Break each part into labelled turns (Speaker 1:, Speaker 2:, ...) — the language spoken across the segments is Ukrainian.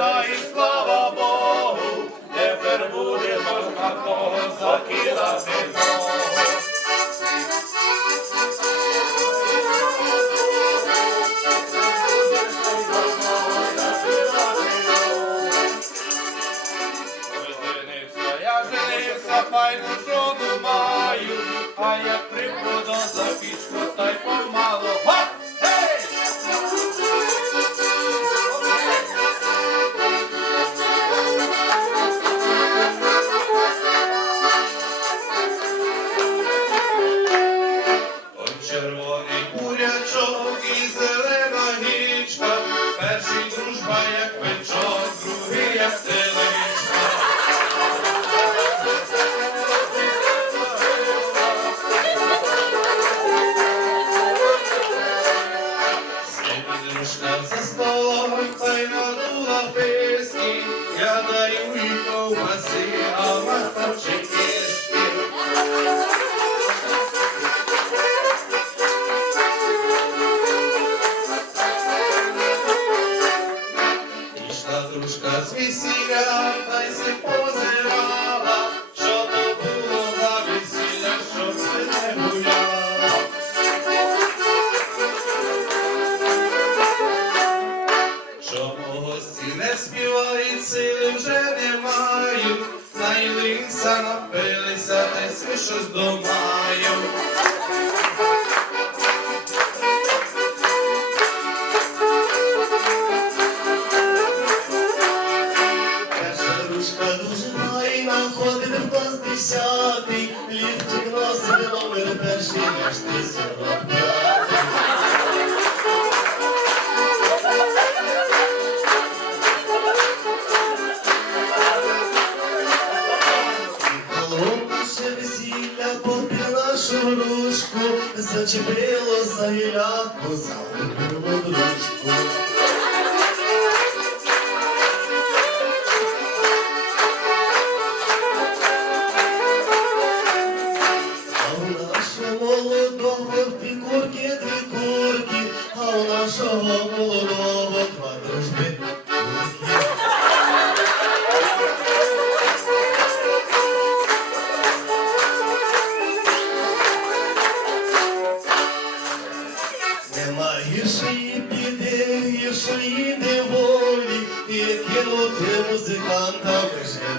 Speaker 1: та і слава Богу, тепер будемо на кого закидати ногу. Женився, я женився, файну жону маю, а як писки, я даю їй ковбаси, а вона кишки. Пішла дружка з весілля, та не сили вже не мають, лиса напилися, та й все з домаю.
Speaker 2: Ручку, зачепило за гіляку, залупило дружку. А у нашого молодого дві дві курки, а у нашого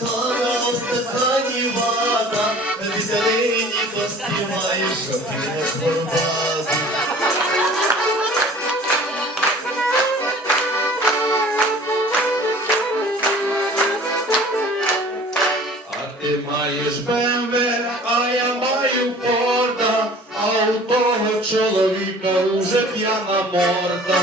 Speaker 2: стакан, а в стакані вода, веселині то співає, що ти не.
Speaker 1: А ти маєш БМВ, а я маю Форда, а у того чоловіка уже п'яна морда.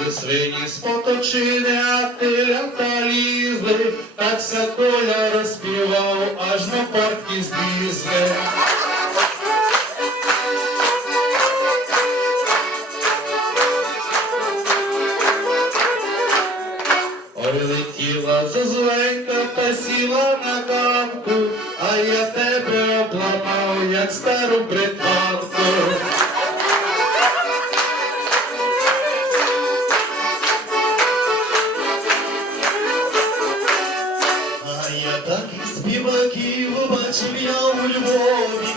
Speaker 1: Ішли свині з поточини, а телята лізли, так ся Коля розпівав, аж на портки злізли. Ой, летіла зозуленька та сіла на камку, а я тебе обламав, як стару британку.
Speaker 2: Львові,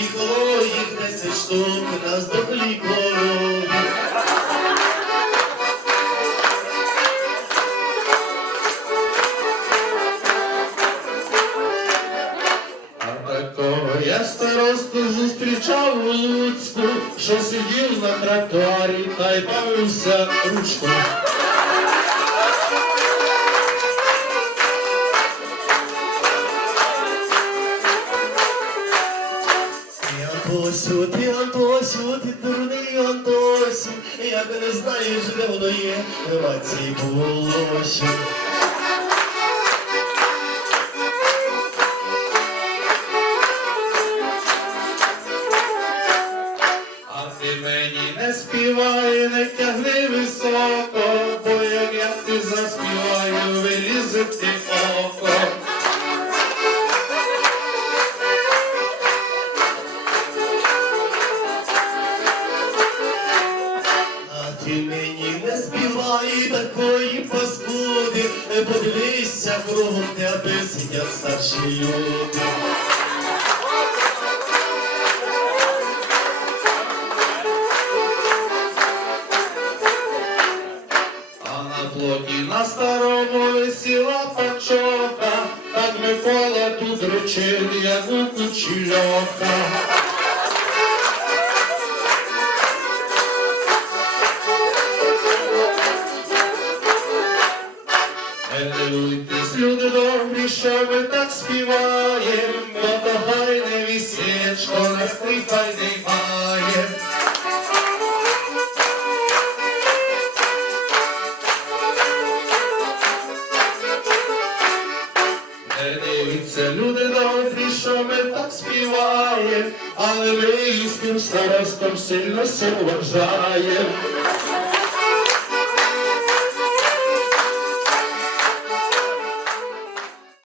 Speaker 2: їхало їх десять штук на здохлій корові.
Speaker 1: старосту зустрічав у Луцьку, що сидів на тротуарі та й бавився ручкою.
Speaker 2: Антосю, ти Антосю, ти дурний Антосю, як не знаєш, де воно є, в цій полосі.
Speaker 1: Не співай
Speaker 2: такої паскуди, подивися, кругом тебе сидять старші люди.
Speaker 1: А на плоті на старому висіла пачока, так Микола тут речив, як у кучільока. Не ми співаєм, бо то гайне вісєчко на скрипай не має. Не дивіться, люди добрі, що ми так співаємо, але ми із тим старостом сильно се вважаємо.